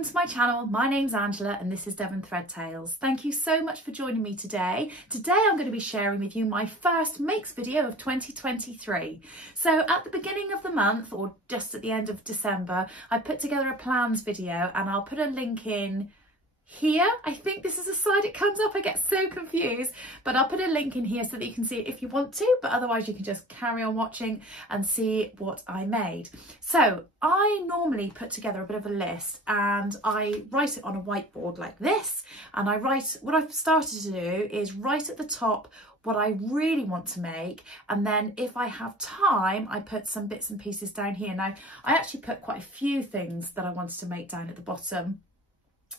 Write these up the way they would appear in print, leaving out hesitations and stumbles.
welcome to my channel. My name's Angela and this is Devon Thread Tales. Thank you so much for joining me today. Today I'm going to be sharing with you my first makes video of 2023. So at the beginning of the month, or just at the end of December, I put together a plans video and I'll put a link in here. I think this is a slide it comes up, I get so confused, but I'll put a link in here so that you can see it if you want to, but otherwise you can just carry on watching and see what I made. So I normally put together a bit of a list and I write it on a whiteboard like this, and what I've started to do is write at the top what I really want to make, and then if I have time I put some bits and pieces down here. Now I actually put quite a few things that I wanted to make down at the bottom,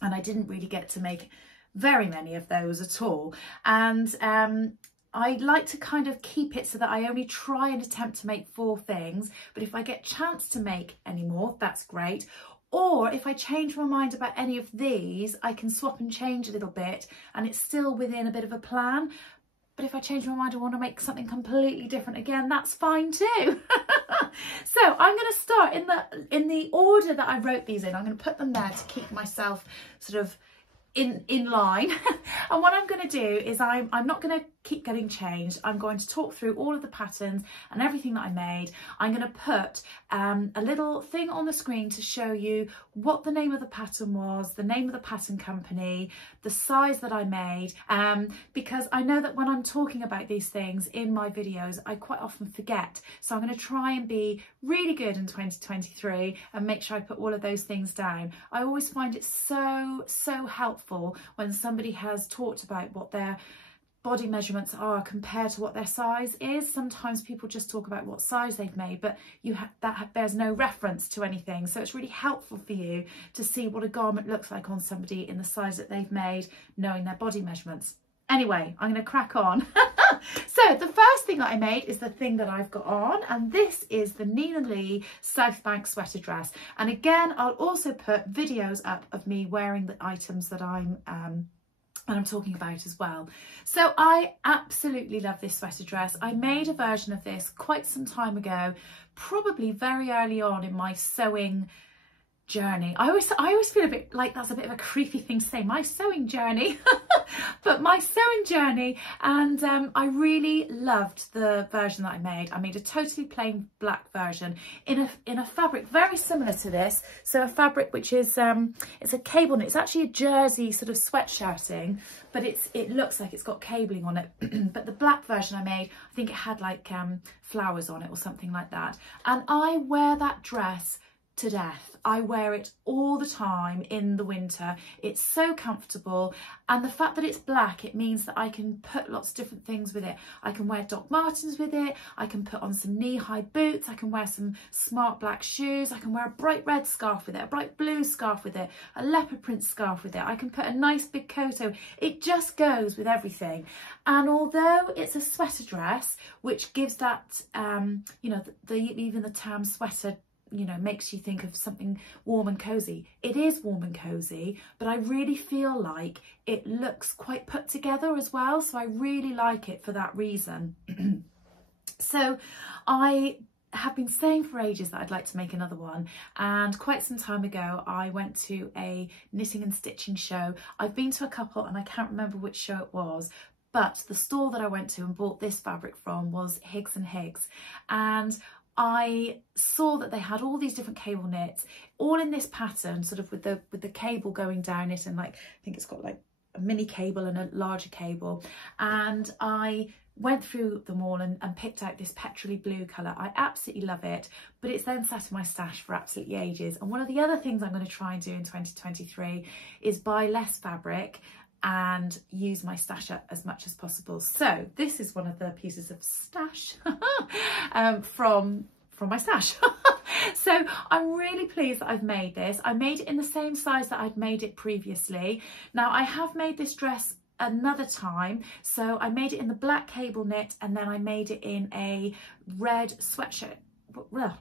and I didn't really get to make very many of those at all. And I like to kind of keep it so that I only try and attempt to make 4 things, but if I get chance to make any more, that's great. Or if I change my mind about any of these, I can swap and change a little bit and it's still within a bit of a plan. But if I change my mind, I want to make something completely different again, that's fine too. So I'm going to start in the order that I wrote these in. I'm going to put them there to keep myself sort of in line. And what I'm going to do is I'm not going to keep getting changed. I'm going to talk through all of the patterns and everything that I made. I'm going to put a little thing on the screen to show you what the name of the pattern was, the name of the pattern company, the size that I made, because I know that when I'm talking about these things in my videos I quite often forget. So I'm going to try and be really good in 2023 and make sure I put all of those things down. I always find it so helpful when somebody has talked about what their body measurements are compared to what their size is. Sometimes people just talk about what size they've made, but there's no reference to anything. So it's really helpful for you to see what a garment looks like on somebody in the size that they've made, knowing their body measurements. Anyway, I'm going to crack on. So the first thing that I made is the thing that I've got on, and this is the Lee Southbank Sweater dress. And again, I'll also put videos up of me wearing the items that I'm talking about as well. So I absolutely love this sweater dress. I made a version of this quite some time ago, probably very early on in my sewing journey. I always feel a bit like that's a bit of a creepy thing to say, my sewing journey, but my sewing journey. And I really loved the version that I made. I made a totally plain black version in a fabric very similar to this. So a fabric which is it's a cable knit. It's actually a jersey sort of sweatshirting, but it looks like it's got cabling on it. But the black version I made, I think it had like flowers on it or something like that. And I wear that dress to death. I wear it all the time in the winter. It's so comfortable, and the fact that it's black, it means that I can put lots of different things with it. I can wear Doc Martens with it, I can put on some knee-high boots, I can wear some smart black shoes, I can wear a bright red scarf with it, a bright blue scarf with it, a leopard print scarf with it, I can put a nice big coat over. It just goes with everything. And although it's a sweater dress, which gives that you know, even the term sweater, you know, makes you think of something warm and cozy. It is warm and cozy, but I really feel like it looks quite put together as well. So I really like it for that reason. So I have been saying for ages that I'd like to make another one, and quite some time ago I went to a knitting and stitching show. I've been to a couple and I can't remember which show it was, but the store that I went to and bought this fabric from was Higgs and Higgs, and I saw that they had all these different cable knits, all in this pattern, sort of with the cable going down it, and like I think it's got like a mini cable and a larger cable. And I went through them all and picked out this petrol blue colour. I absolutely love it, but it's then sat in my stash for absolutely ages. And one of the other things I'm going to try and do in 2023 is buy less fabric and use my stash up as much as possible. So this is one of the pieces of stash from my stash. So I'm really pleased that I've made this. I made it in the same size that I'd made it previously. Now I have made this dress another time, so I made it in the black cable knit, and then I made it in a red sweatshirt. Well,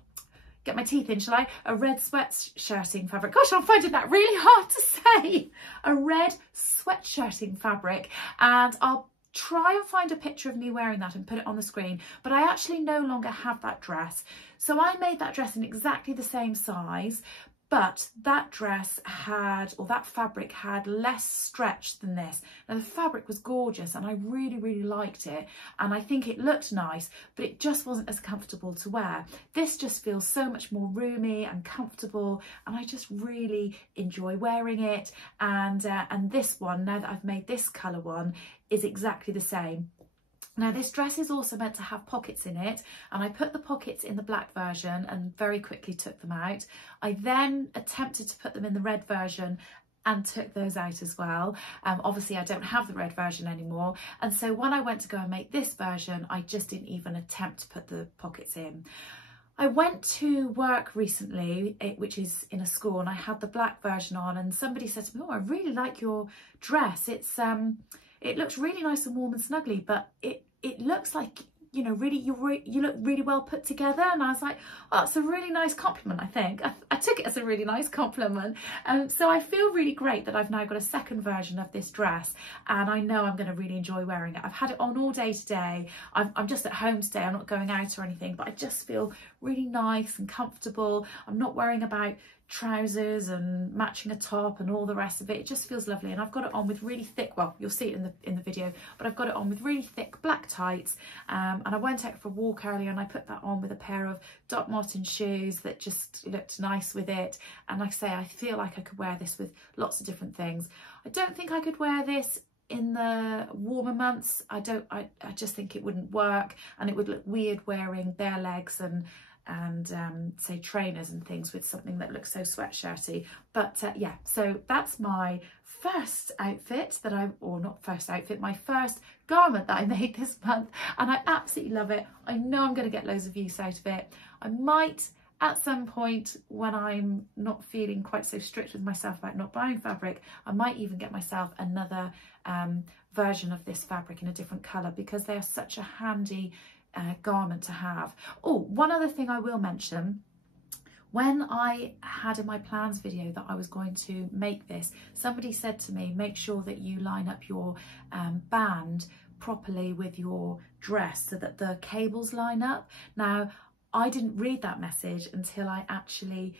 get my teeth in, shall I? A red sweatshirting fabric. Gosh, I'm finding that really hard to say. A red sweatshirting fabric, and I'll try and find a picture of me wearing that and put it on the screen, but I actually no longer have that dress. So I made that dress in exactly the same size, But that dress had, or that fabric had less stretch than this. Now the fabric was gorgeous and I really, really liked it. And I think it looked nice, but it just wasn't as comfortable to wear. This just feels so much more roomy and comfortable. And I just really enjoy wearing it. And this one, now that I've made this colour one, is exactly the same. Now this dress is also meant to have pockets in it, and I put the pockets in the black version and very quickly took them out. I then attempted to put them in the red version and took those out as well. Obviously I don't have the red version anymore, and so when I went to go and make this version, I just didn't even attempt to put the pockets in. I went to work recently, which is in a school, and I had the black version on, and somebody said to me, "Oh, I really like your dress. It looks really nice and warm and snuggly, but it looks like, you know, really you look really well put together." And I was like, "Oh, it's a really nice compliment." I think I took it as a really nice compliment. So I feel really great that I've now got a second version of this dress, and I know I'm going to really enjoy wearing it. I've had it on all day today. I'm just at home today. I'm not going out or anything, but I just feel really nice and comfortable. I'm not worrying about trousers and matching a top and all the rest of it. It just feels lovely, and I've got it on with really thick, well, you'll see it in the video, but I've got it on with really thick black tights, and I went out for a walk earlier and I put that on with a pair of Doc Martens shoes that just looked nice with it. And like I say, I feel like I could wear this with lots of different things. I don't think I could wear this in the warmer months. I just think it wouldn't work, and it would look weird wearing bare legs and say trainers and things with something that looks so sweatshirty. But yeah, so that's my first outfit my first garment that I made this month, and I absolutely love it. I know I'm going to get loads of use out of it. I might at some point, when I'm not feeling quite so strict with myself about not buying fabric, I might even get myself another version of this fabric in a different colour, because they are such a handy garment to have. Oh, one other thing I will mention. When I had in my plans video that I was going to make this, somebody said to me, make sure that you line up your band properly with your dress so that the cables line up. Now, I didn't read that message until I actually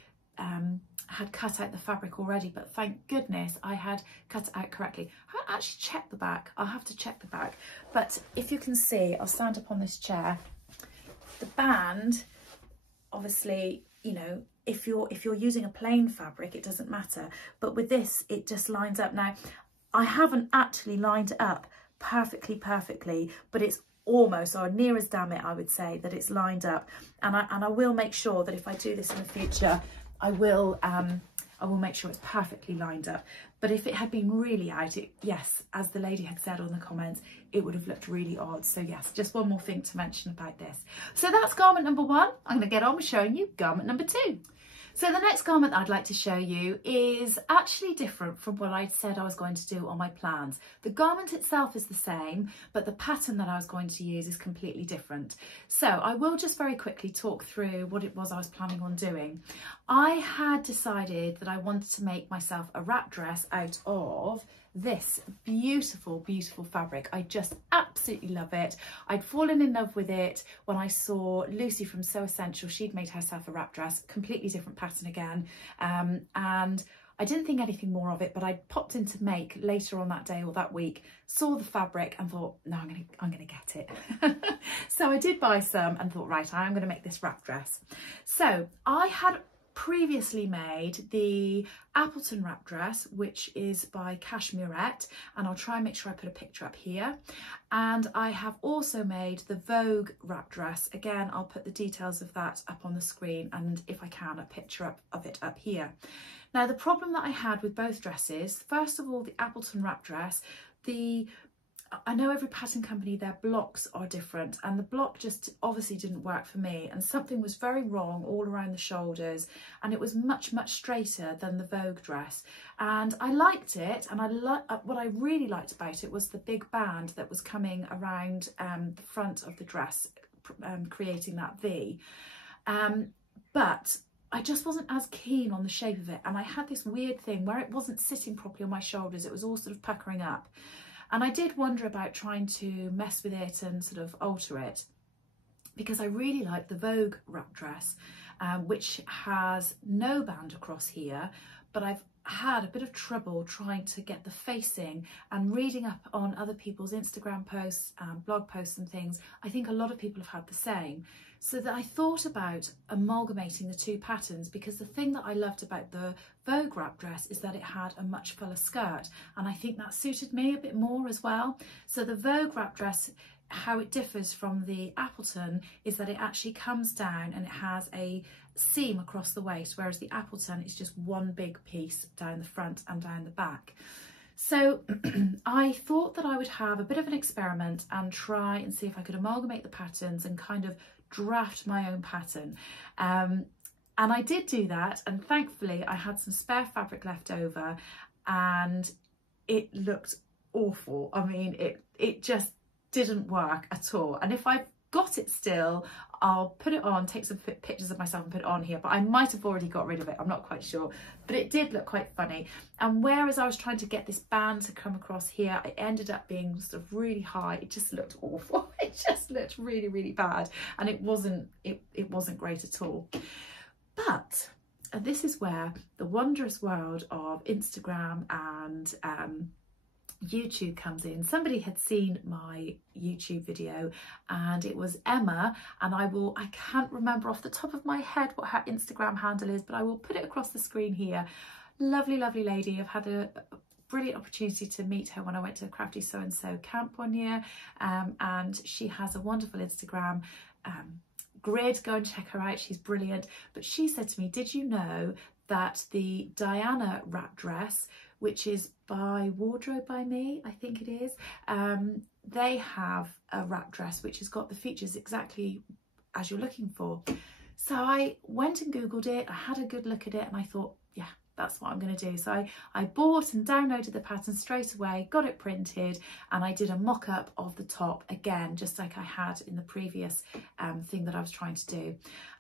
had cut out the fabric already, but thank goodness I had cut it out correctly. I haven't actually checked the back. I'll have to check the back. But if you can see, I'll stand up on this chair. The band, obviously, you know, if you're using a plain fabric, it doesn't matter. But with this, it just lines up. Now, I haven't actually lined it up perfectly, but it's almost, or near as damn it, I would say, that it's lined up. And I will make sure that if I do this in the future, I will make sure it's perfectly lined up. But if it had been really out, yes, as the lady had said on the comments, it would have looked really odd. So yes, just one more thing to mention about this. So that's garment number one. I'm going to get on with showing you garment number two. So the next garment I'd like to show you is actually different from what I'd said I was going to do on my plans. The garment itself is the same, but the pattern that I was going to use is completely different. So I will just very quickly talk through what it was I was planning on doing. I had decided that I wanted to make myself a wrap dress out of this beautiful fabric. I just absolutely love it. I'd fallen in love with it when I saw Lucy from Sew Essential. She'd made herself a wrap dress, completely different pattern again, and I didn't think anything more of it, but I popped into Make later on that day or that week, saw the fabric and thought, no, I'm gonna get it. So I did buy some and thought, right, I'm gonna make this wrap dress. So I had previously made the Appleton wrap dress, which is by Cashmerette, and I'll try and make sure I put a picture up here. And I have also made the Vogue wrap dress. Again, I'll put the details of that up on the screen, and if I can, a picture of it up here. Now, the problem that I had with both dresses, first of all, the Appleton wrap dress, I know every pattern company, their blocks are different, and the block just obviously didn't work for me, and something was very wrong all around the shoulders, and it was much straighter than the Vogue dress. And I liked it, and what I really liked about it was the big band that was coming around the front of the dress, creating that V. But I just wasn't as keen on the shape of it, and I had this weird thing where it wasn't sitting properly on my shoulders. It was all sort of puckering up. And I did wonder about trying to mess with it and sort of alter it, because I really like the Vogue wrap dress, which has no band across here, but I've had a bit of trouble trying to get the facing, and reading up on other people's Instagram posts and blog posts and things, I think a lot of people have had the same. So that I thought about amalgamating the two patterns, because the thing that I loved about the Vogue wrap dress is that it had a much fuller skirt, and I think that suited me a bit more as well. So the Vogue wrap dress, how it differs from the Appleton is that it actually comes down and it has a seam across the waist, whereas the Appleton is just one big piece down the front and down the back. So I thought that I would have a bit of an experiment and try and see if I could amalgamate the patterns and kind of draft my own pattern. And I did do that, and thankfully I had some spare fabric left over, and it looked awful. I mean, it just didn't work at all. And if I've got it still, I'll put it on, take some pictures of myself and put it on here, but I might have already got rid of it, I'm not quite sure, but it did look quite funny. And whereas I was trying to get this band to come across here, it ended up being sort of really high. It just looked awful. It just looked really, really bad, and it wasn't great at all. But this is where the wondrous world of Instagram and YouTube comes in. Somebody had seen my YouTube video, and it was Emma, and I can't remember off the top of my head what her Instagram handle is, but I will put it across the screen here. Lovely, lovely lady. I've had a brilliant opportunity to meet her when I went to a Crafty So and So camp one year, and she has a wonderful Instagram grid. Go and check her out, she's brilliant. But she said to me, did you know that the Diana wrap dress, which is by Wardrobe by Me, I think it is, they have a wrap dress which has got the features exactly as you're looking for. So I went and Googled it, I had a good look at it, and I thought, yeah, that's what I'm going to do. So I bought and downloaded the pattern straight away, got it printed, and I did a mock-up of the top again, just like I had in the previous thing that I was trying to do.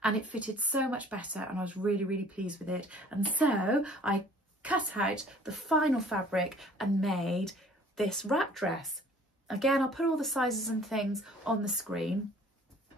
And it fitted so much better, and I was really, really pleased with it. And so I cut out the final fabric and made this wrap dress. Again, I'll put all the sizes and things on the screen.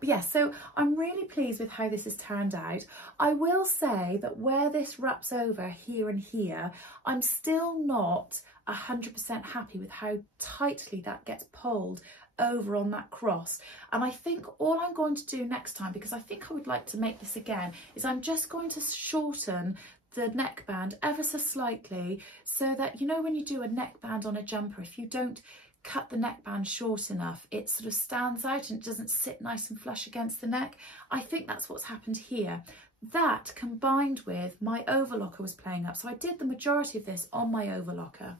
But yeah, so I'm really pleased with how this has turned out. I will say that where this wraps over here and here, I'm still not 100% happy with how tightly that gets pulled over on that cross. And I think all I'm going to do next time, because I think I would like to make this again, is I'm just going to shorten the neckband ever so slightly, so that, you know, when you do a neckband on a jumper, if you don't cut the neckband short enough, it sort of stands out and it doesn't sit nice and flush against the neck. I think that's what's happened here. That combined with my overlocker was playing up. So I did the majority of this on my overlocker.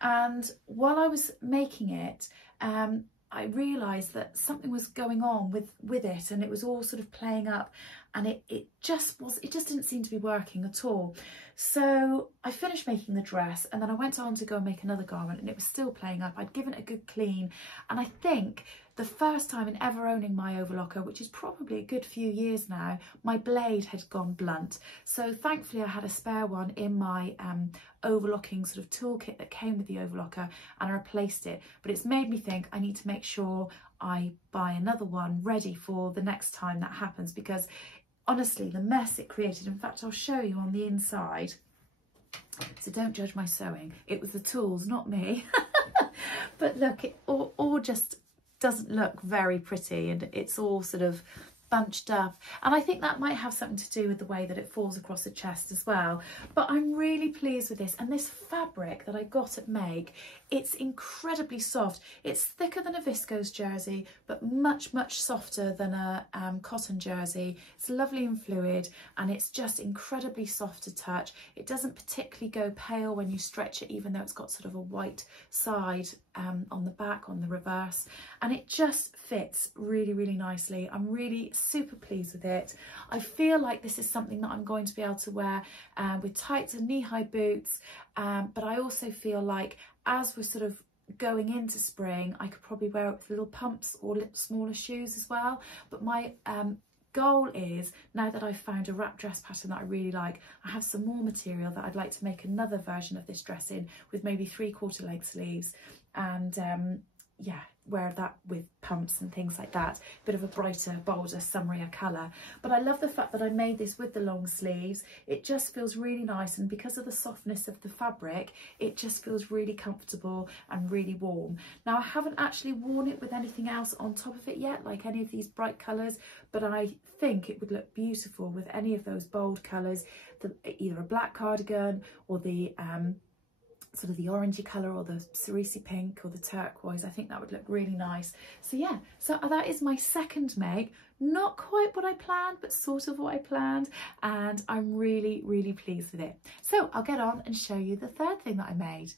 And while I was making it, I realised that something was going on with it, and it was all sort of playing up, and it just didn't seem to be working at all. So I finished making the dress, and then I went on to go and make another garment, and it was still playing up. I'd given it a good clean, and I think the first time in ever owning my overlocker, which is probably a good few years now, my blade had gone blunt. So thankfully I had a spare one in my overlocking sort of toolkit that came with the overlocker, and I replaced it. But it's made me think I need to make sure I buy another one ready for the next time that happens, because honestly, the mess it created, in fact, I'll show you on the inside. So don't judge my sewing. It was the tools, not me. But look, it all just doesn't look very pretty, and it's all sort of bunched up, and I think that might have something to do with the way that it falls across the chest as well. But I'm really pleased with this, and this fabric that I got at Meg, it's incredibly soft. It's thicker than a viscose jersey, but much softer than a cotton jersey. It's lovely and fluid, and it's just incredibly soft to touch. It doesn't particularly go pale when you stretch it, even though it's got sort of a white side on the back, on the reverse, and it just fits really nicely. I'm really super pleased with it. I feel like this is something that I'm going to be able to wear with tights and knee-high boots, but I also feel like as we're sort of going into spring, I could probably wear it with little pumps or smaller shoes as well. But my goal is, now that I've found a wrap dress pattern that I really like, I have some more material that I'd like to make another version of this dress in, with maybe 3/4 length sleeves, and yeah, wear that with pumps and things like that. Bit of a brighter, bolder, summerier colour. But I love the fact that I made this with the long sleeves. It just feels really nice, and because of the softness of the fabric, it just feels really comfortable and really warm. Now, I haven't actually worn it with anything else on top of it yet, like any of these bright colours, but I think it would look beautiful with any of those bold colours, either a black cardigan or the sort of the orangey colour, or the cerise pink, or the turquoise. I think that would look really nice. So yeah, so that is my second make. Not quite what I planned, but sort of what I planned, and I'm really, really pleased with it. So I'll get on and show you the third thing that I made.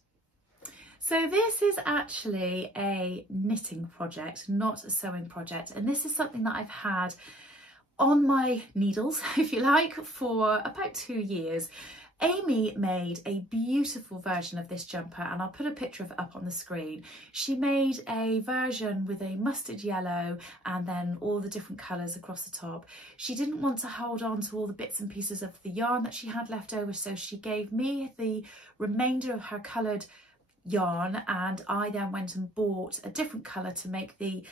So this is actually a knitting project, not a sewing project, and this is something that I've had on my needles, if you like, for about 2 years. Amy made a beautiful version of this jumper, and I'll put a picture of it up on the screen. She made a version with a mustard yellow and then all the different colours across the top. She didn't want to hold on to all the bits and pieces of the yarn that she had left over, so she gave me the remainder of her coloured yarn, and I then went and bought a different colour to make the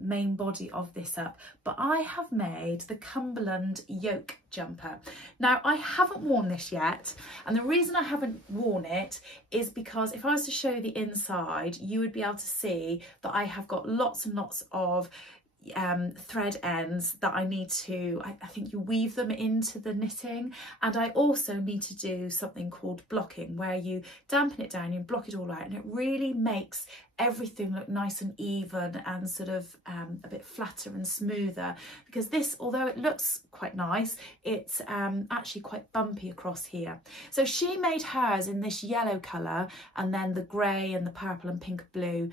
main body of this up. But I have made the Cumberland Yolk jumper. Now, I haven't worn this yet, and the reason I haven't worn it is because if I was to show you the inside, you would be able to see that I have got lots and lots of thread ends that I need to, I think you weave them into the knitting, and I also need to do something called blocking, where you dampen it down and block it all out, and it really makes everything look nice and even and sort of a bit flatter and smoother, because this, although it looks quite nice, it's actually quite bumpy across here. So she made hers in this yellow colour, and then the grey and the purple and pink blue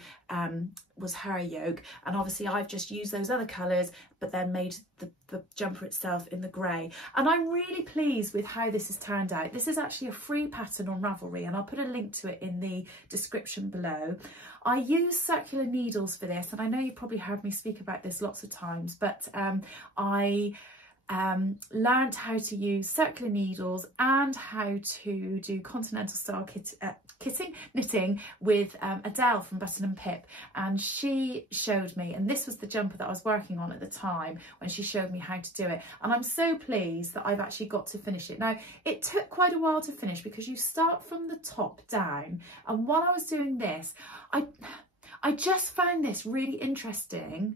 was her yoke, and obviously I've just used those other colours but then made the jumper itself in the grey, and I'm really pleased with how this has turned out. This is actually a free pattern on Ravelry, and I'll put a link to it in the description below. I use circular needles for this, and I know you've probably heard me speak about this lots of times, but I learnt how to use circular needles and how to do continental style knitting with Adele from Button and Pip, and she showed me, and this was the jumper that I was working on at the time when she showed me how to do it, and I'm so pleased that I've actually got to finish it. Now, it took quite a while to finish because you start from the top down, and while I was doing this, I just found this really interesting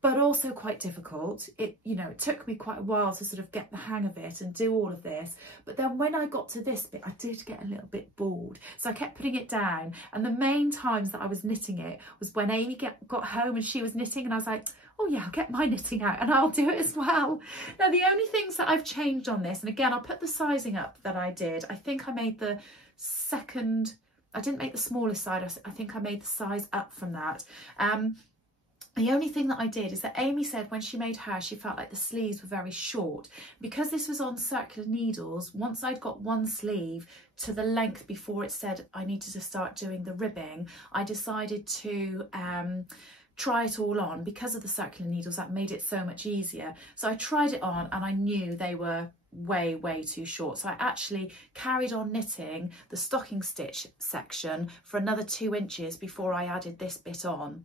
but also quite difficult. It took me quite a while to sort of get the hang of it and do all of this. But then when I got to this bit, I did get a little bit bored. So I kept putting it down. And the main times that I was knitting it was when Amy got home and she was knitting, and I was like, oh yeah, I'll get my knitting out and I'll do it as well. Now, the only things that I've changed on this, and again, I'll put the sizing up that I did. I think I made the second, I didn't make the smallest side. I think I made the size up from that. The only thing that I did is that Amy said when she made hers, she felt like the sleeves were very short. Because this was on circular needles, once I'd got one sleeve to the length before it said I needed to start doing the ribbing, I decided to try it all on. Because of the circular needles, that made it so much easier. So I tried it on, and I knew they were way too short, so I actually carried on knitting the stocking stitch section for another 2 inches before I added this bit on.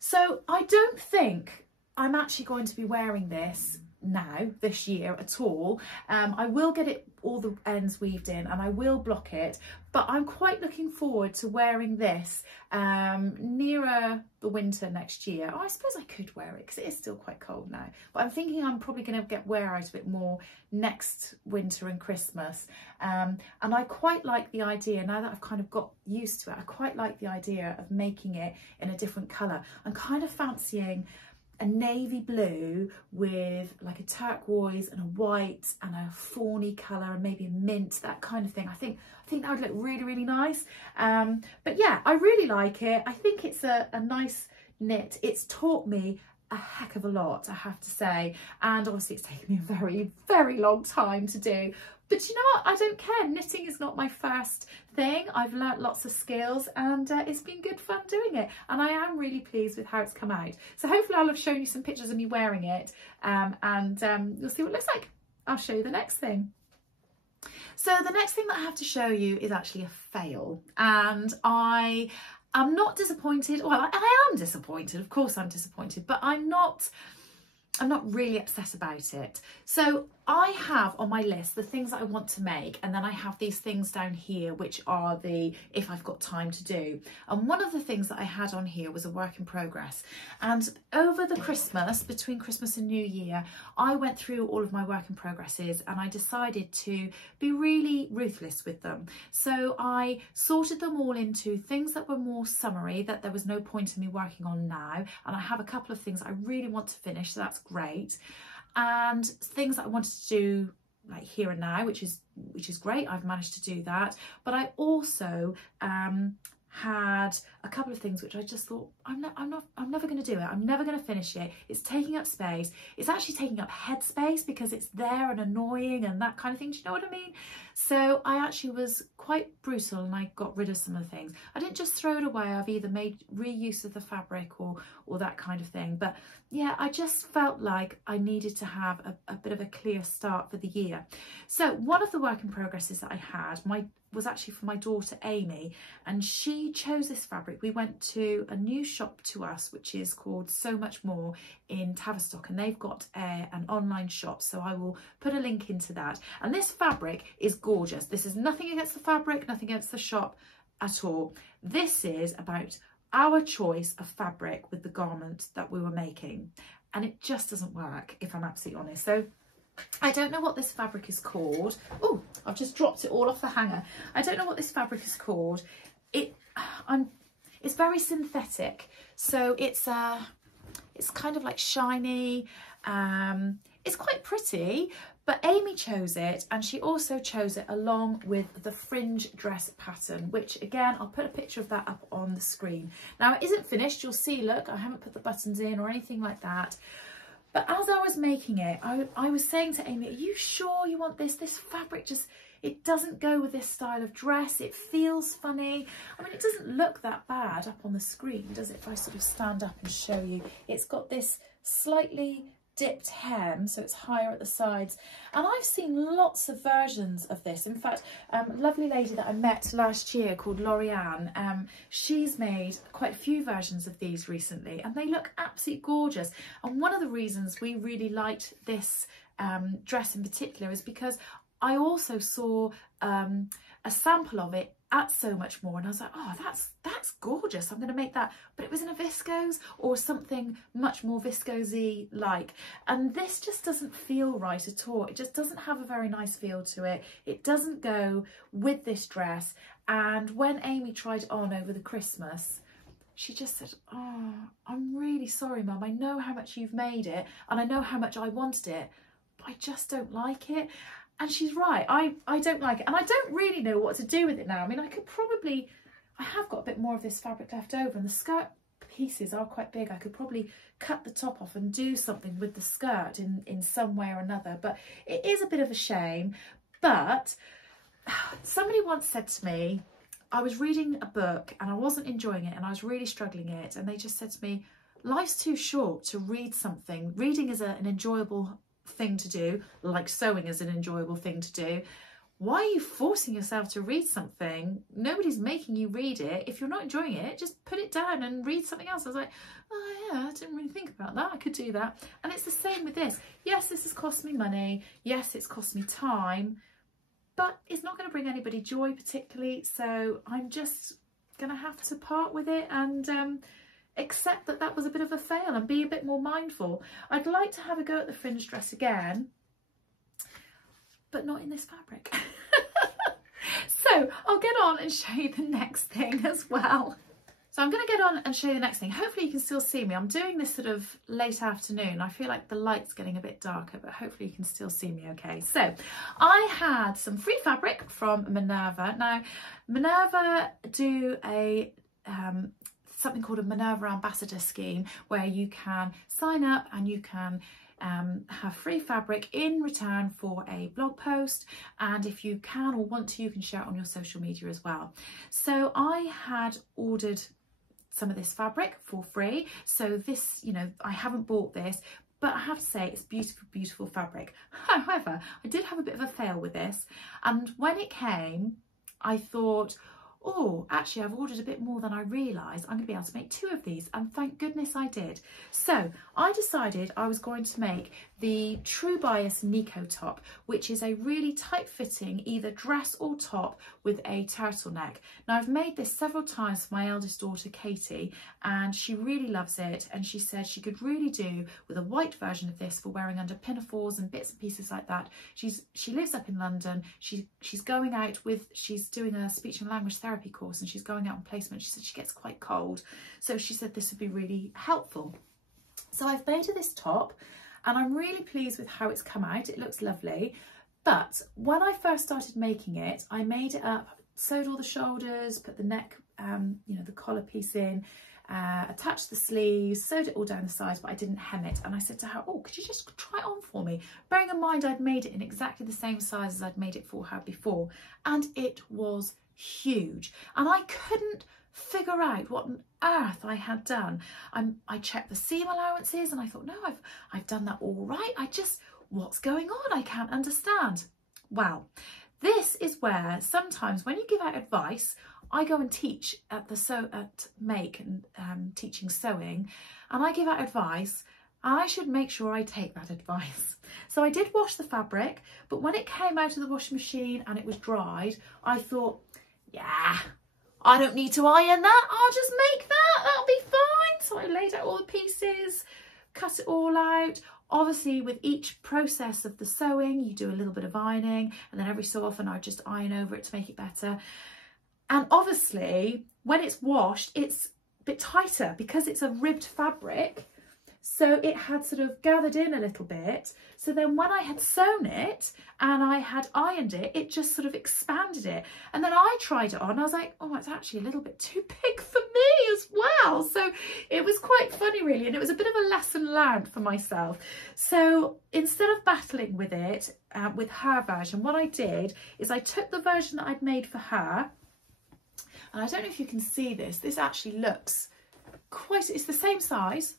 So I don't think I'm actually going to be wearing this now this year at all. I will get all the ends weaved in, and I will block it, but I'm quite looking forward to wearing this nearer the winter next year. Oh, I suppose I could wear it because it is still quite cold now, but I'm thinking I'm probably going to get wear out of it more next winter and Christmas. And I quite like the idea, now that I've kind of got used to it, I quite like the idea of making it in a different colour. I'm kind of fancying a navy blue with like a turquoise and a white and a fawny colour and maybe a mint, that kind of thing. I think that would look really nice. But yeah, I really like it. I think it's a nice knit. It's taught me a heck of a lot, I have to say, and obviously it's taken me a very long time to do. But you know what, I don't care. Knitting is not my first thing. I've learnt lots of skills, and it's been good fun doing it, and I am really pleased with how it's come out. So hopefully I'll have shown you some pictures of me wearing it, and you'll see what it looks like. I'll show you the next thing. So the next thing that I have to show you is actually a fail, and I I'm not disappointed. Well, I am disappointed. Of course I'm disappointed, but I'm not really upset about it. So I have on my list the things that I want to make, and then I have these things down here which are the if I've got time to do. And one of the things that I had on here was a work in progress, and over the Christmas, between Christmas and New Year, I went through all of my work in progresses and I decided to be really ruthless with them. So I sorted them all into things that were more summary, that there was no point in me working on now, and I have a couple of things I really want to finish, so that's great, and things that I wanted to do like here and now, which is great. I've managed to do that. But I also had a couple of things which I just thought I'm never going to do it. I'm never going to finish it. It's taking up space. It's actually taking up head space because it's there and annoying and that kind of thing. Do you know what I mean? So I actually was quite brutal and I got rid of some of the things. I didn't just throw it away. I've either made reuse of the fabric or that kind of thing. But yeah, I just felt like I needed to have a bit of a clear start for the year. So one of the work in progresses that I had was actually for my daughter Amy, and she chose this fabric. We went to a new shop to us which is called So Much More in Tavistock, and they've got an online shop, so I will put a link into that. And this fabric is gorgeous. This is nothing against the fabric, nothing against the shop at all. This is about our choice of fabric with the garment that we were making, and it just doesn't work, if I'm absolutely honest. So I don't know what this fabric is called. Oh, I've just dropped it all off the hanger. I don't know what this fabric is called. It's very synthetic, so it's kind of like shiny. It's quite pretty, but Amy chose it, and she also chose it along with the fringe dress pattern, which again, I'll put a picture of that up on the screen. Now it isn't finished, you'll see, look, I haven't put the buttons in or anything like that. But as I was making it, I was saying to Amy, are you sure you want this? This fabric just, it doesn't go with this style of dress. It feels funny. I mean, it doesn't look that bad up on the screen, does it? If I sort of stand up and show you, it's got this slightly dipped hem, so it's higher at the sides, and I've seen lots of versions of this. In fact, a lovely lady that I met last year called Lorianne, she's made quite a few versions of these recently, and they look absolutely gorgeous. And one of the reasons we really liked this dress in particular is because I also saw a sample of it at So Much More, and I was like, oh, that's gorgeous, I'm going to make that. But it was in a viscose or something much more viscosy like, and this just doesn't feel right at all. It just doesn't have a very nice feel to it. It doesn't go with this dress. And when Amy tried it on over the Christmas, she just said, oh, I'm really sorry, Mum, I know how much you've made it and I know how much I wanted it, but I just don't like it. And she's right, I don't like it, and I don't really know what to do with it now. I mean, I have got a bit more of this fabric left over, and the skirt pieces are quite big. I could probably cut the top off and do something with the skirt in some way or another, but it is a bit of a shame. But somebody once said to me, I was reading a book and I wasn't enjoying it and I was really struggling it, and they just said to me, life's too short to read something. Reading is an enjoyable thing to do, like sewing is an enjoyable thing to do. Why are you forcing yourself to read something? Nobody's making you read it. If you're not enjoying it, just put it down and read something else. I was like, oh yeah, I didn't really think about that. I could do that. And it's the same with this. Yes, this has cost me money. Yes, it's cost me time, but it's not going to bring anybody joy particularly. So I'm just going to have to part with it and accept that that was a bit of a fail and be a bit more mindful. I'd like to have a go at the fringe dress again, but not in this fabric. So I'll get on and show you the next thing as well. So I'm going to get on and show you the next thing. Hopefully you can still see me. I'm doing this sort of late afternoon. I feel like the light's getting a bit darker, but hopefully you can still see me okay. So I had some free fabric from Minerva. Now, Minerva do a something called a Minerva Ambassador scheme, where you can sign up and you can have free fabric in return for a blog post, and if you can or want to, you can share it on your social media as well. So I had ordered some of this fabric for free, so this, you know, I haven't bought this, but I have to say it's beautiful, beautiful fabric. However, I did have a bit of a fail with this, and when it came, I thought, oh, actually I've ordered a bit more than I realised. I'm going to be able to make 2 of these, and thank goodness I did. So I decided I was going to make the True Bias Nico top, which is a really tight fitting either dress or top with a turtleneck. Now I've made this several times for my eldest daughter Katie, and she really loves it, and she said she could really do with a white version of this for wearing under pinafores and bits and pieces like that. She lives up in London. She's going out with, she's doing a speech and language therapy course, and she's going out on placement. She said she gets quite cold, so she said this would be really helpful. So I've made her this top, and I'm really pleased with how it's come out. It looks lovely. But when I first started making it, I made it up, sewed all the shoulders, put the neck, you know, the collar piece in, attached the sleeves, sewed it all down the sides, but I didn't hem it. And I said to her, oh, could you just try it on for me? Bearing in mind I'd made it in exactly the same size as I'd made it for her before, and it was huge. And I couldn't figure out what on earth I had done. I checked the seam allowances, and I thought, no, I've done that all right. What's going on? I can't understand. Well, this is where sometimes when you give out advice, I go and teach at Make and teaching sewing, and I give out advice, and I should make sure I take that advice. So I did wash the fabric, but when it came out of the washing machine and it was dried, I thought, yeah, I don't need to iron that. I'll just make that. That'll be fine. So I laid out all the pieces, cut it all out. Obviously, with each process of the sewing, you do a little bit of ironing, and then every so often I just iron over it to make it better. And obviously, when it's washed, it's a bit tighter because it's a ribbed fabric. So it had sort of gathered in a little bit. So then when I had sewn it and I had ironed it, it just sort of expanded it. And then I tried it on. I was like, oh, it's actually a little bit too big for me as well. So it was quite funny, really. And it was a bit of a lesson learned for myself. So instead of battling with it, with her version, what I did is I took the version that I'd made for her. And I don't know if you can see this. This actually looks quite, it's the same size.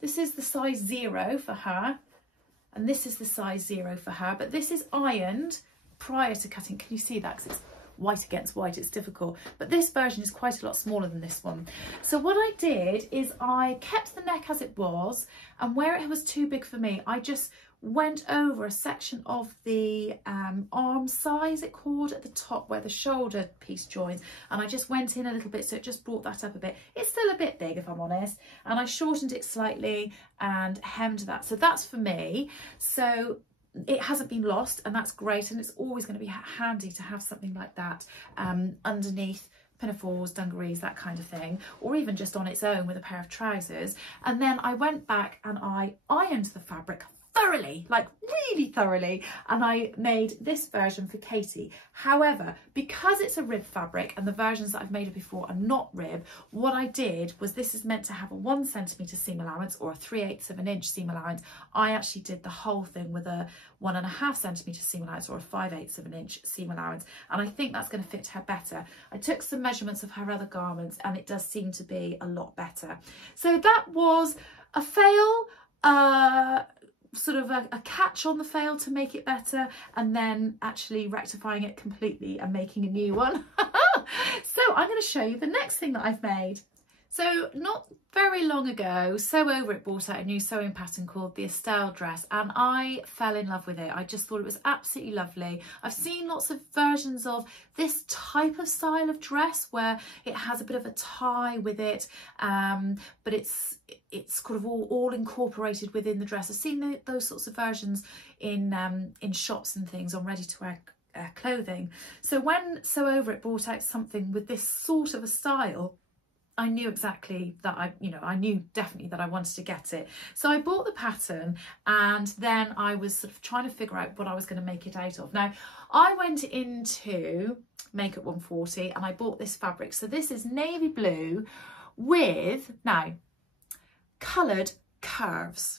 This is the size 0 for her, and this is the size 0 for her, but this is ironed prior to cutting. Can you see that? Because it's white against white, it's difficult. But this version is quite a lot smaller than this one. So what I did is I kept the neck as it was, and where it was too big for me, I just went over a section of the arm size, it called, at the top where the shoulder piece joins, and I just went in a little bit, so it just brought that up a bit. It's still a bit big, if I'm honest, and I shortened it slightly and hemmed that. So that's for me. So it hasn't been lost, and that's great, and it's always going to be handy to have something like that underneath pinafores, dungarees, that kind of thing, or even just on its own with a pair of trousers. And then I went back and I ironed the fabric thoroughly, like really thoroughly, and I made this version for Katie. However, because it's a rib fabric and the versions that I've made before are not rib, what I did was, this is meant to have a 1 centimetre seam allowance or a 3/8 of an inch seam allowance. I actually did the whole thing with a 1.5 centimetre seam allowance or a 5/8 of an inch seam allowance, and I think that's going to fit her better. I took some measurements of her other garments, and it does seem to be a lot better. So that was a fail, sort of a catch on the fail to make it better, and then actually rectifying it completely and making a new one. So I'm going to show you the next thing that I've made. So not very long ago, Sew Over It brought out a new sewing pattern called the Estelle Dress, and I fell in love with it. I just thought it was absolutely lovely. I've seen lots of versions of this type of style of dress where it has a bit of a tie with it, but it's kind of all incorporated within the dress. I've seen those sorts of versions in shops and things on ready-to-wear clothing. So when Sew Over It brought out something with this sort of a style, I knew exactly that I knew definitely that I wanted to get it. So I bought the pattern, and then I was sort of trying to figure out what I was going to make it out of. Now, I went into Makeup 140 and I bought this fabric. So this is navy blue with, now, coloured curves.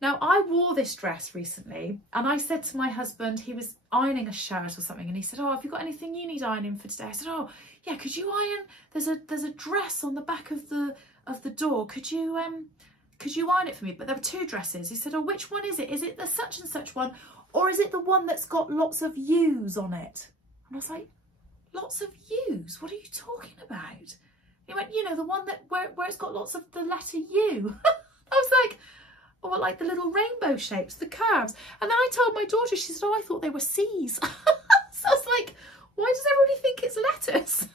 Now, I wore this dress recently, and I said to my husband, he was ironing a shirt or something, and he said, oh, have you got anything you need ironing for today? I said, oh, yeah, could you iron? There's a dress on the back of the door. Could you iron it for me? But there were 2 dresses. He said, oh, which one is it? Is it the such and such one, or is it the one that's got lots of U's on it? And I was like, lots of U's? What are you talking about? He went, you know, the one that where it's got lots of the letter U. I was like, or like the little rainbow shapes, the curves. And then I told my daughter, she said, oh, I thought they were C's. So I was like, why does everybody think it's letters?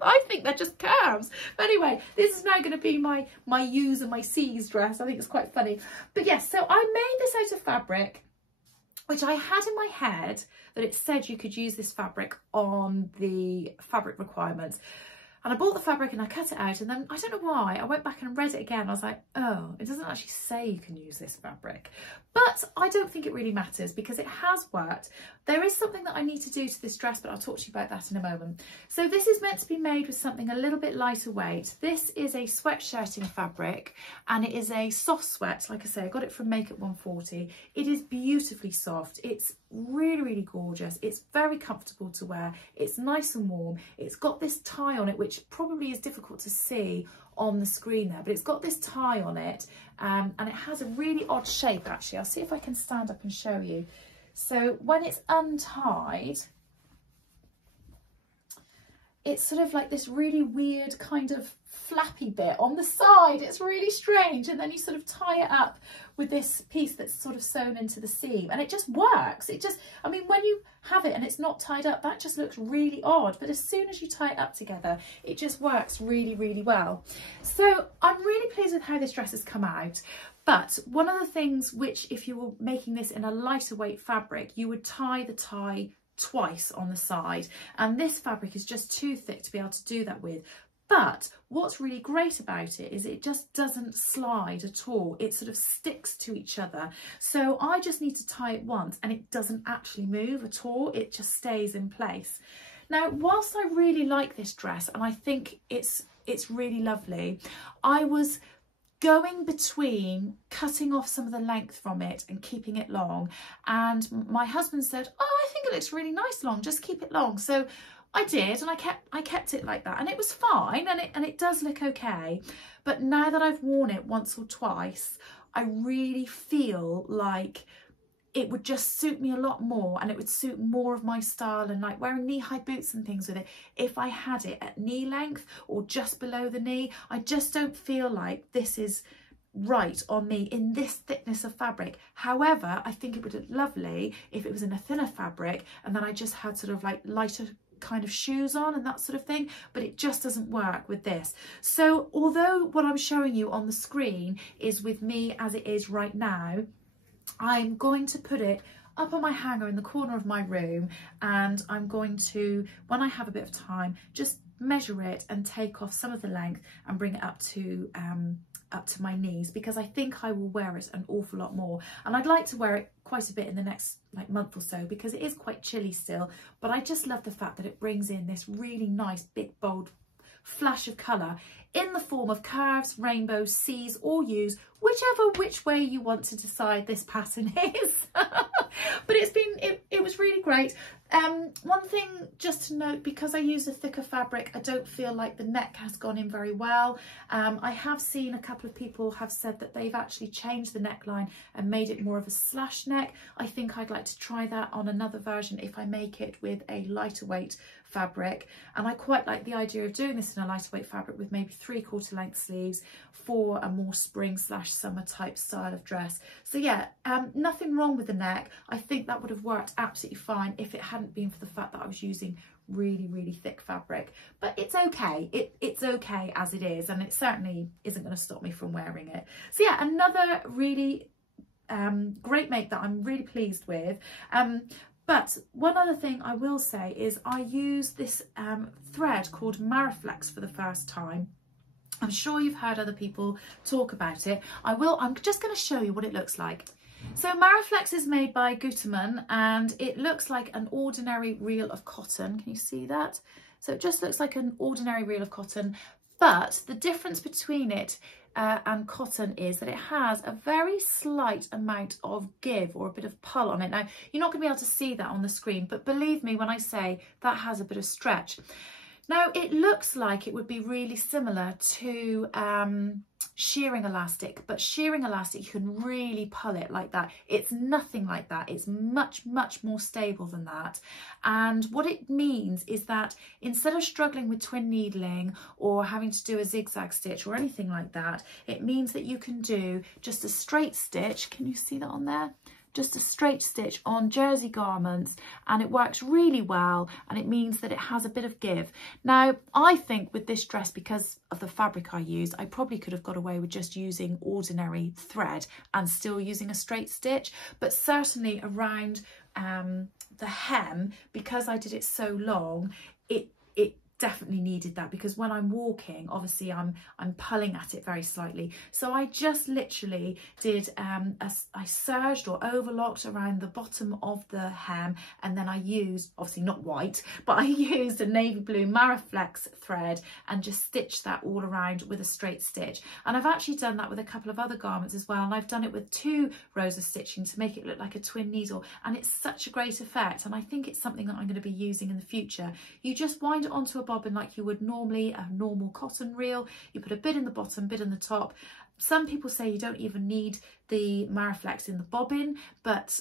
I think they're just curves. But anyway, this is now going to be my U's and my C's dress. I think it's quite funny. But yes, so I made this out of fabric, which I had in my head that it said you could use this fabric on the fabric requirements. And I bought the fabric and I cut it out, and then I don't know why, I went back and read it again. I was like, oh, it doesn't actually say you can use this fabric. But I don't think it really matters because it has worked. There is something that I need to do to this dress, but I'll talk to you about that in a moment. So this is meant to be made with something a little bit lighter weight. This is a sweatshirting fabric, and it is a soft sweat. Like I say, I got it from Make Up 140. It is beautifully soft. It's really, really gorgeous. It's very comfortable to wear. It's nice and warm. It's got this tie on it, which probably is difficult to see on the screen there, but it's got this tie on it, and it has a really odd shape. Actually, I'll see if I can stand up and show you. So when it's untied, it's sort of like this really weird kind of flappy bit on the side. It's really strange, and then you sort of tie it up with this piece that's sort of sewn into the seam, and it just works. It just, I mean, when you have it and it's not tied up, that just looks really odd, but as soon as you tie it up together, it just works really, really well. So I'm really pleased with how this dress has come out. But one of the things which, if you were making this in a lighter weight fabric, you would tie the tie twice on the side, and this fabric is just too thick to be able to do that with. But what's really great about it is it just doesn't slide at all. It sort of sticks to each other. So I just need to tie it once and it doesn't actually move at all. It just stays in place. Now, whilst I really like this dress and I think it's really lovely, I was going between cutting off some of the length from it and keeping it long. And my husband said, oh, I think it looks really nice long, just keep it long. So I did, and I kept it like that, and it was fine, and it does look okay. But now that I've worn it once or twice, I really feel like it would just suit me a lot more, and it would suit more of my style, and like wearing knee-high boots and things with it. If I had it at knee length or just below the knee, I just don't feel like this is right on me in this thickness of fabric. However, I think it would look lovely if it was in a thinner fabric, and then I just had sort of like lighter kind of shoes on and that sort of thing, but it just doesn't work with this. So although what I'm showing you on the screen is with me as it is right now, I'm going to put it up on my hanger in the corner of my room, and I'm going to, when I have a bit of time, just measure it and take off some of the length and bring it up to my knees, because I think I will wear it an awful lot more, and I'd like to wear it quite a bit in the next like month or so, because it is quite chilly still. But I just love the fact that it brings in this really nice big bold flash of colour in the form of curves, rainbows, C's or U's, which way you want to decide this pattern is. But it was really great. One thing just to note, because I use a thicker fabric, I don't feel like the neck has gone in very well. I have seen a couple of people have said that they've actually changed the neckline and made it more of a slash neck. I think I'd like to try that on another version if I make it with a lighter weight fabric, and I quite like the idea of doing this in a lighter weight fabric with maybe 3/4 length sleeves for a more spring/summer type style of dress. So yeah, nothing wrong with the neck. I think that would have worked absolutely fine if it hadn't been for the fact that I was using really, really thick fabric. But it's okay. It's okay as it is, and it certainly isn't going to stop me from wearing it. So yeah, another really great make that I'm really pleased with. But one other thing I will say is I use this thread called Minerva for the first time. I'm sure you've heard other people talk about it. I'm just going to show you what it looks like. So Minerva is made by Gutermann, and it looks like an ordinary reel of cotton. Can you see that? So it just looks like an ordinary reel of cotton, but the difference between it and cotton is that it has a very slight amount of give or a bit of pull on it. Now, you're not going to be able to see that on the screen, but believe me when I say that has a bit of stretch. Now, it looks like it would be really similar to shearing elastic, but shearing elastic, you can really pull it like that. It's nothing like that. It's much, much more stable than that. And what it means is that instead of struggling with twin needling or having to do a zigzag stitch or anything like that, it means that you can do just a straight stitch. Can you see that on there? Just a straight stitch on jersey garments, and it works really well, and it means that it has a bit of give. Now, I think with this dress, because of the fabric I use, I probably could have got away with just using ordinary thread and still using a straight stitch, but certainly around the hem, because I did it so long, it definitely needed that, because when I'm walking, obviously I'm pulling at it very slightly. So I just literally did I serged or overlocked around the bottom of the hem, and then I used, obviously not white, but I used a navy blue Maraflex thread and just stitched that all around with a straight stitch. And I've actually done that with a couple of other garments as well, and I've done it with 2 rows of stitching to make it look like a twin needle, and it's such a great effect, and I think it's something that I'm going to be using in the future. You just wind it onto a bobbin like you would normally a normal cotton reel. You put a bit in the bottom, bit in the top. Some people say you don't even need the Maraflex in the bobbin, but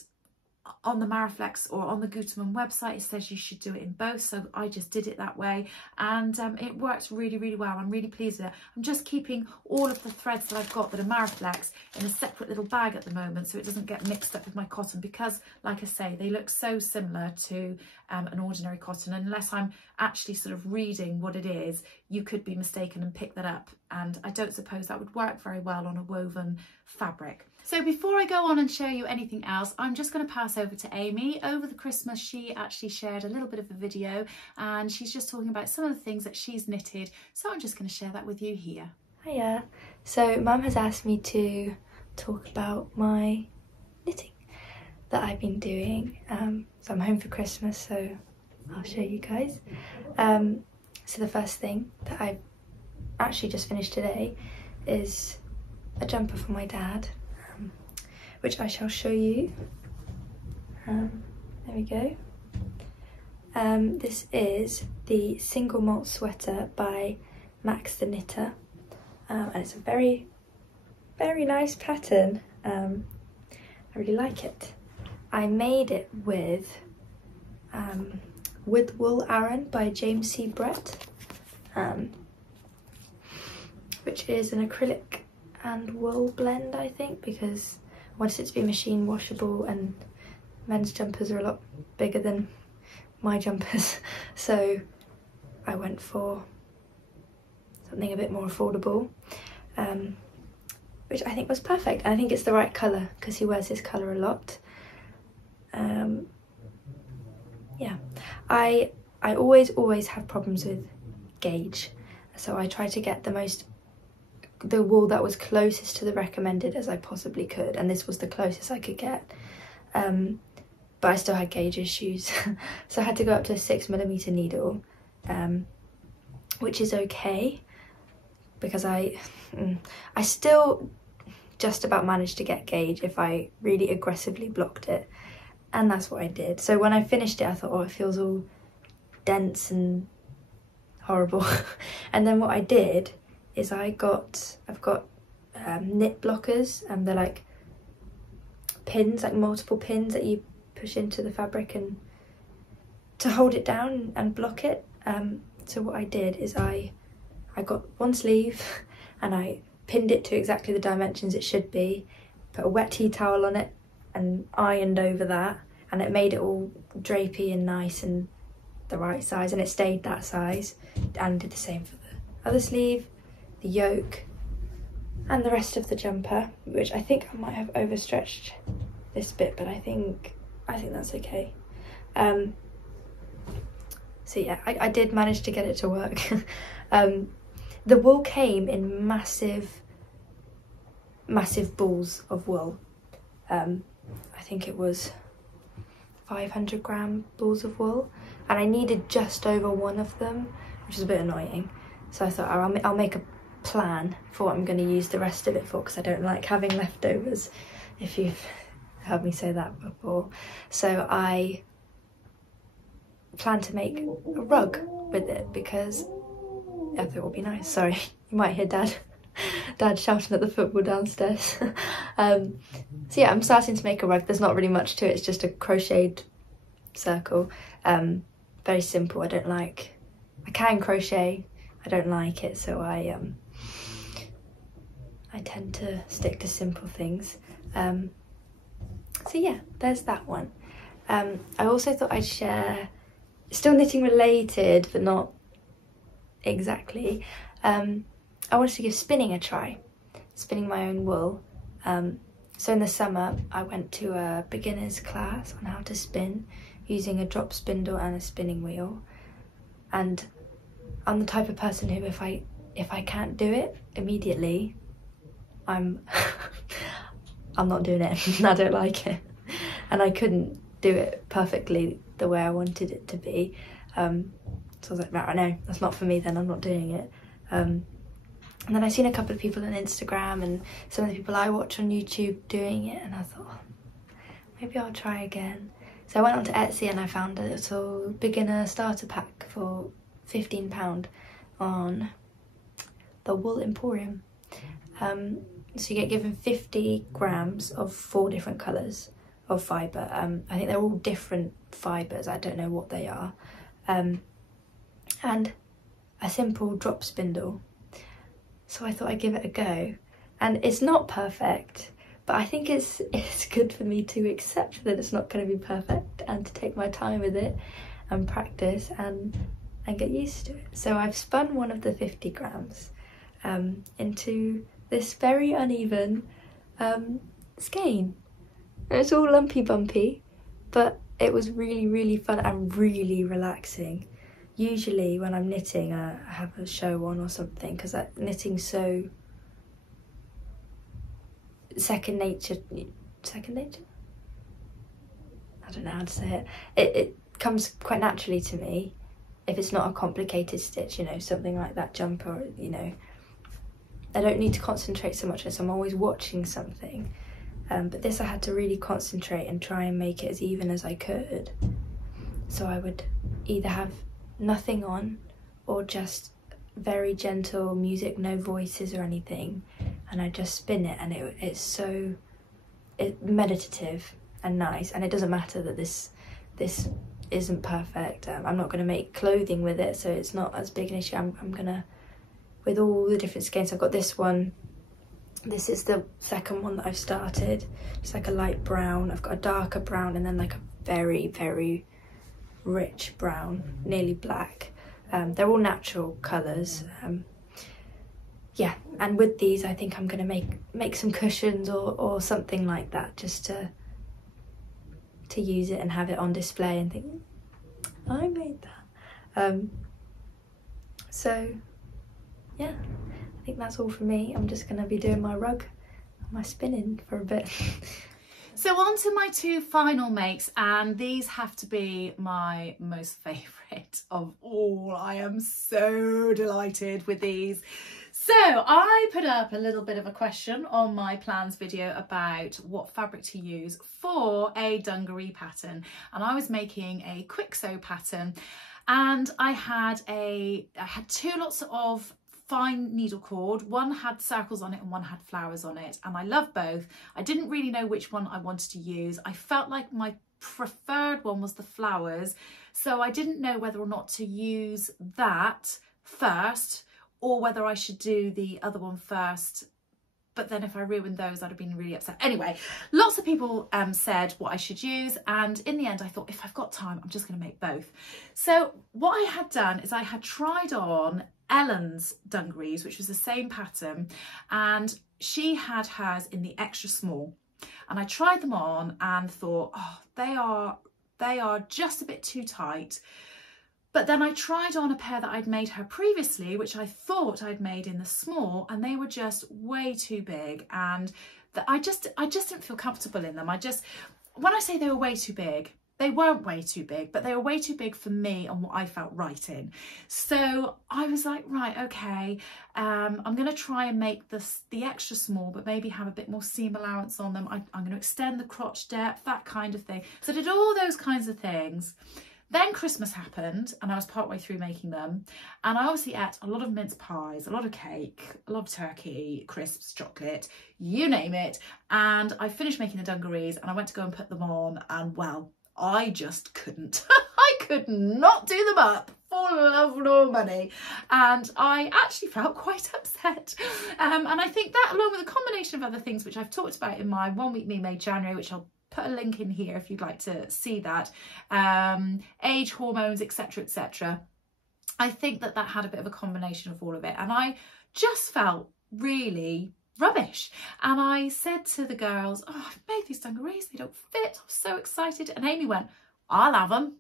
on the Maraflex or on the Gutermann website, it says you should do it in both, so I just did it that way, and it works really, really well. I'm really pleased with it. I'm just keeping all of the threads that I've got that are Maraflex in a separate little bag at the moment, so it doesn't get mixed up with my cotton, because like I say, they look so similar to an ordinary cotton. Unless I'm actually sort of reading what it is, you could be mistaken and pick that up, and I don't suppose that would work very well on a woven fabric. So before I go on and show you anything else, I'm just going to pass over to Amy. Over the Christmas, she actually shared a little bit of a video, and she's just talking about some of the things that she's knitted. So I'm just going to share that with you here. Hiya. So Mum has asked me to talk about my knitting that I've been doing. So I'm home for Christmas, so I'll show you guys. So the first thing that I've actually just finished today is a jumper for my dad, which I shall show you. There we go. This is the single malt sweater by Max the Knitter, and it's a very, very nice pattern. I really like it. I made it with Wool Aran by James C. Brett, which is an acrylic and wool blend, I think, because I wanted it to be machine washable, and men's jumpers are a lot bigger than my jumpers, so I went for something a bit more affordable, which I think was perfect. And I think it's the right colour, because he wears this colour a lot. Yeah, I always have problems with gauge, so I try to get the wool that was closest to the recommended as I possibly could, and this was the closest I could get, but I still had gauge issues. So I had to go up to a 6mm needle, which is okay, because I still just about managed to get gauge if I really aggressively blocked it, and that's what I did. So when I finished it, I thought, oh, it feels all dense and horrible. And then what I did is I've got knit blockers, and they're like pins, like multiple pins that you push into the fabric and to hold it down and block it. So what I did is I got one sleeve and I pinned it to exactly the dimensions it should be, put a wet tea towel on it and ironed over that, and it made it all drapey and nice and the right size, and it stayed that size, and did the same for the other sleeve, the yoke, and the rest of the jumper, which I think I might have overstretched this bit, but I think that's okay. So yeah, I did manage to get it to work. The wool came in massive balls of wool. I think it was 500g balls of wool, and I needed just over one of them, which is a bit annoying. So I thought, I'll make a plan for what I'm going to use the rest of it for, because I don't like having leftovers, if you've heard me say that before. So I plan to make a rug with it, because I thought it would be nice. Sorry, you might hear Dad Dad shouting at the football downstairs. So yeah, I'm starting to make a rug. There's not really much to it. It's just a crocheted circle. Very simple. I can crochet. I don't like it, so I tend to stick to simple things. So yeah, there's that one. I also thought I'd share, still knitting related, but not exactly. I wanted to give spinning a try, spinning my own wool. So in the summer, I went to a beginner's class on how to spin using a drop spindle and a spinning wheel. And I'm the type of person who, if I can't do it immediately, I'm not doing it. I don't like it, and I couldn't do it perfectly the way I wanted it to be. So I was like, right, no, that's not for me then, I'm not doing it. And then I seen a couple of people on Instagram and some of the people I watch on YouTube doing it, and I thought, oh, maybe I'll try again. So I went onto Etsy and I found a little beginner starter pack for £15 on the Wool Emporium. So you get given 50 grams of 4 different colours of fibre. I think they're all different fibres, I don't know what they are. And a simple drop spindle. So I thought I'd give it a go. And it's not perfect, but I think it's good for me to accept that it's not going to be perfect and to take my time with it and practice and get used to it. So I've spun one of the 50 grams into this very uneven skein. It's all lumpy bumpy, but it was really, really fun and really relaxing. Usually when I'm knitting, I have a show on or something, because knitting's so second nature. Second nature? I don't know how to say it. It comes quite naturally to me. If it's not a complicated stitch, you know, something like that jumper, you know, I don't need to concentrate so much on it, so I'm always watching something. But this I had to really concentrate and try and make it as even as I could. So I would either have nothing on or just very gentle music, no voices or anything, and I just spin it, and it's so meditative and nice. And it doesn't matter that this isn't perfect. I'm not going to make clothing with it, so it's not as big an issue. I'm gonna, with all the different skeins, I've got this one. This is the second one that I've started. It's like a light brown. I've got a darker brown and then like a very, very rich brown, nearly black. They're all natural colours. Yeah, and with these I think I'm going to make some cushions or something like that, just to use it and have it on display and think, I made that. So yeah, I think that's all for me. I'm just going to be doing my rug and my spinning for a bit. So on to my 2 final makes, and these have to be my most favourite of all. I am so delighted with these. So I put up a little bit of a question on my plans video about what fabric to use for a dungaree pattern, and I was making a quick sew pattern, and I had 2 lots of fine needle cord. One had circles on it and one had flowers on it, and I love both. I didn't really know which one I wanted to use. I felt like my preferred one was the flowers, so I didn't know whether or not to use that first or whether I should do the other one first. But then if I ruined those, I'd have been really upset. Anyway, lots of people said what I should use, and in the end I thought, if I've got time, I'm just going to make both. So what I had done is I had tried on Ellen's dungarees, which was the same pattern, and she had hers in the extra small, and I tried them on and thought, oh, they are just a bit too tight. But then I tried on a pair that I'd made her previously, which I thought I'd made in the small, and they were just way too big, and I just didn't feel comfortable in them. When I say they were way too big, they weren't way too big, but they were way too big for me and what I felt right in. So I was like, right, okay, I'm going to try and make the extra small, but maybe have a bit more seam allowance on them. I'm going to extend the crotch depth, that kind of thing. So I did all those kinds of things. Then Christmas happened and I was partway through making them, and I obviously ate a lot of mince pies, a lot of cake, a lot of turkey, crisps, chocolate, you name it. And I finished making the dungarees and I went to go and put them on, and well, I just couldn't. I could not do them up for love nor money, and I actually felt quite upset. And I think that, along with a combination of other things which I've talked about in my 1 Week Me Made January, which I'll put a link in here if you'd like to see that, age, hormones, etc, etc, I think that that had a bit of a combination of all of it, and I just felt really rubbish. And I said to the girls, oh, I've made these dungarees, they don't fit. I was so excited. And Amy went, I'll have them.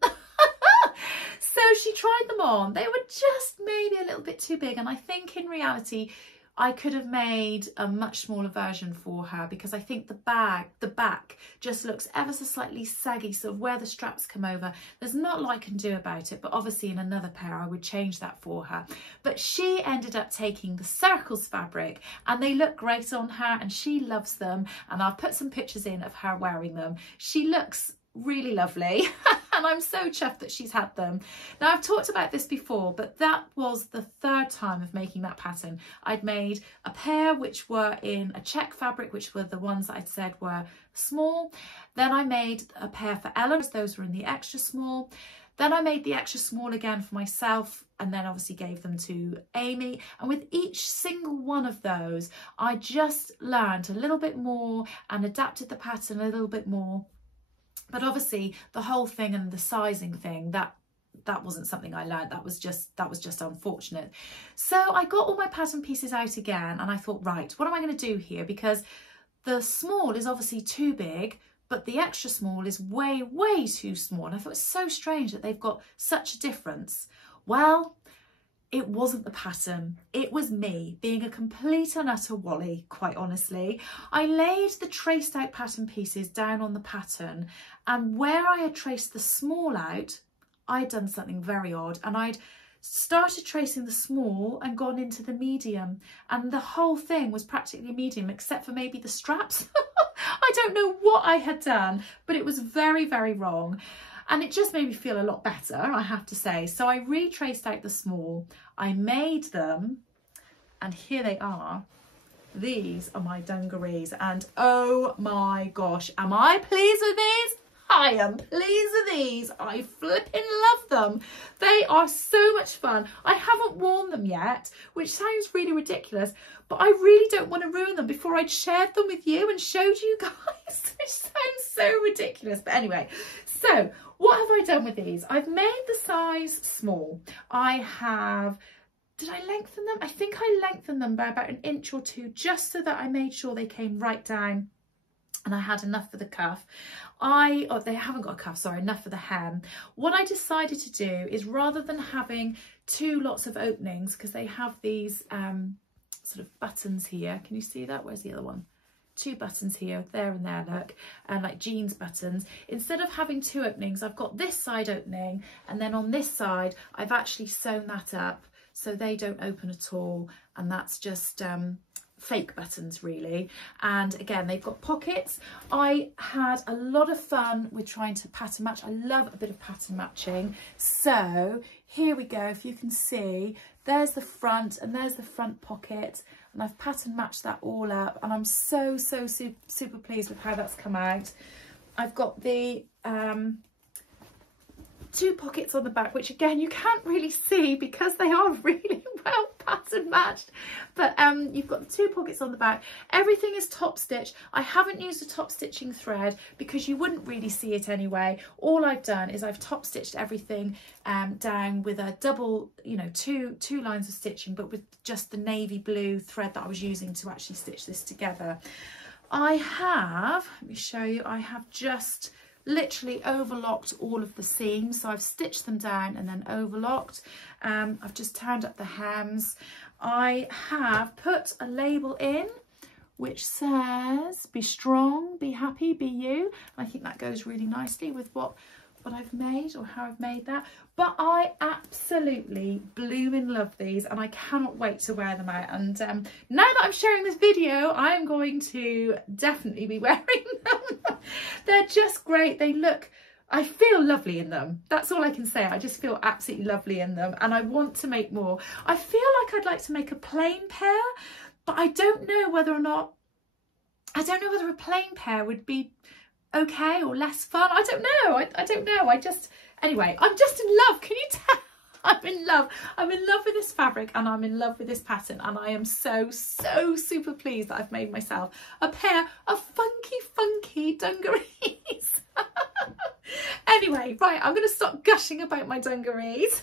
So she tried them on. They were just maybe a little bit too big, and I think in reality I could have made a much smaller version for her, because I think the back just looks ever so slightly saggy, sort of where the straps come over. There's not a lot I can do about it, but obviously in another pair I would change that for her. But she ended up taking the circles fabric, and they look great on her and she loves them, and I've put some pictures in of her wearing them. She looks really lovely and I'm so chuffed that she's had them. Now, I've talked about this before, but that was the third time of making that pattern. I'd made a pair which were in a check fabric, which were the ones that I'd said were small. Then I made a pair for Ella, those were in the extra small. Then I made the extra small again for myself, and then obviously gave them to Amy. And with each single one of those, I just learned a little bit more and adapted the pattern a little bit more. But obviously the whole thing and the sizing thing, that wasn't something I learned. That was just unfortunate. So I got all my pattern pieces out again, and I thought, right, what am I going to do here? Because the small is obviously too big, but the extra small is way, way too small. And I thought it's so strange that they've got such a difference. Well, it wasn't the pattern, it was me being a complete and utter wally, quite honestly. I laid the traced out pattern pieces down on the pattern, and where I had traced the small out, I'd done something very odd, and I'd started tracing the small and gone into the medium, and the whole thing was practically medium except for maybe the straps. I don't know what I had done, but it was very, very wrong. And it just made me feel a lot better, I have to say. So I retraced out the small, I made them, and here they are. These are my dungarees, and oh my gosh, am I pleased with these? I am pleased with these. I flipping love them. They are so much fun. I haven't worn them yet, which sounds really ridiculous, but I really don't want to ruin them before I'd shared them with you and showed you guys, which sounds so ridiculous. But anyway, so what have I done with these? I've made the size small. Did I lengthen them? I think I lengthened them by about 1 inch or 2, just so that I made sure they came right down and I had enough for the cuff. They haven't got a cuff, sorry, enough for the hem. What I decided to do is, rather than having 2 lots of openings, because they have these sort of buttons here. Can you see that? Where's the other one? 2 buttons here, there and there, look, and like jeans buttons. Instead of having 2 openings, I've got this side opening, and then on this side, I've actually sewn that up so they don't open at all, and that's just fake buttons really. And again, they've got pockets. I had a lot of fun with trying to pattern match. I love a bit of pattern matching. So here we go. If you can see, there's the front and there's the front pocket, and I've pattern matched that all up, and I'm so super pleased with how that's come out. I've got the 2 pockets on the back, which again you can't really see because they are really well pattern matched, but you've got the 2 pockets on the back. Everything is top stitched. I haven't used a top stitching thread because you wouldn't really see it anyway. All I've done is I've top stitched everything down with a double, you know, two lines of stitching, but with just the navy blue thread that I was using to actually stitch this together. I have, let me show you, I have just literally overlocked all of the seams, so I've stitched them down and then overlocked. I've just turned up the hems. I have put a label in which says be strong, be happy, be you. I think that goes really nicely with what I've made, or how I've made that. But I absolutely blooming love these, and I cannot wait to wear them out. And now that I'm sharing this video, I'm going to definitely be wearing them. They're just great. They look I feel lovely in them. That's all I can say. I just feel absolutely lovely in them, and I want to make more. I feel like I'd like to make a plain pair, but I don't know whether or not, I don't know whether a plain pair would be okay or less fun. I don't know. I don't know. Anyway, I'm just in love. Can you tell? I'm in love. I'm in love with this fabric, and I'm in love with this pattern, and I am so super pleased that I've made myself a pair of funky dungarees. Anyway, right, I'm going to stop gushing about my dungarees.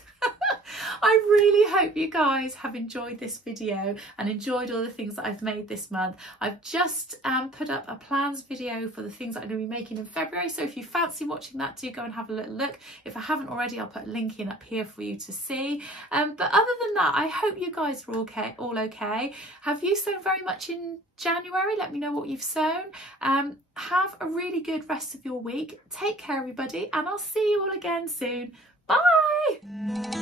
I really hope you guys have enjoyed this video and enjoyed all the things that I've made this month. I've just put up a plans video for the things that I'm going to be making in February, so if you fancy watching that, do go and have a little look. If I haven't already, I'll put a link in up here for you to see. But other than that, I hope you guys are all okay. Have you sewn very much in January? Let me know what you've sewn. Have a really good rest of your week. Take care, everybody, and I'll see you all again soon. Bye!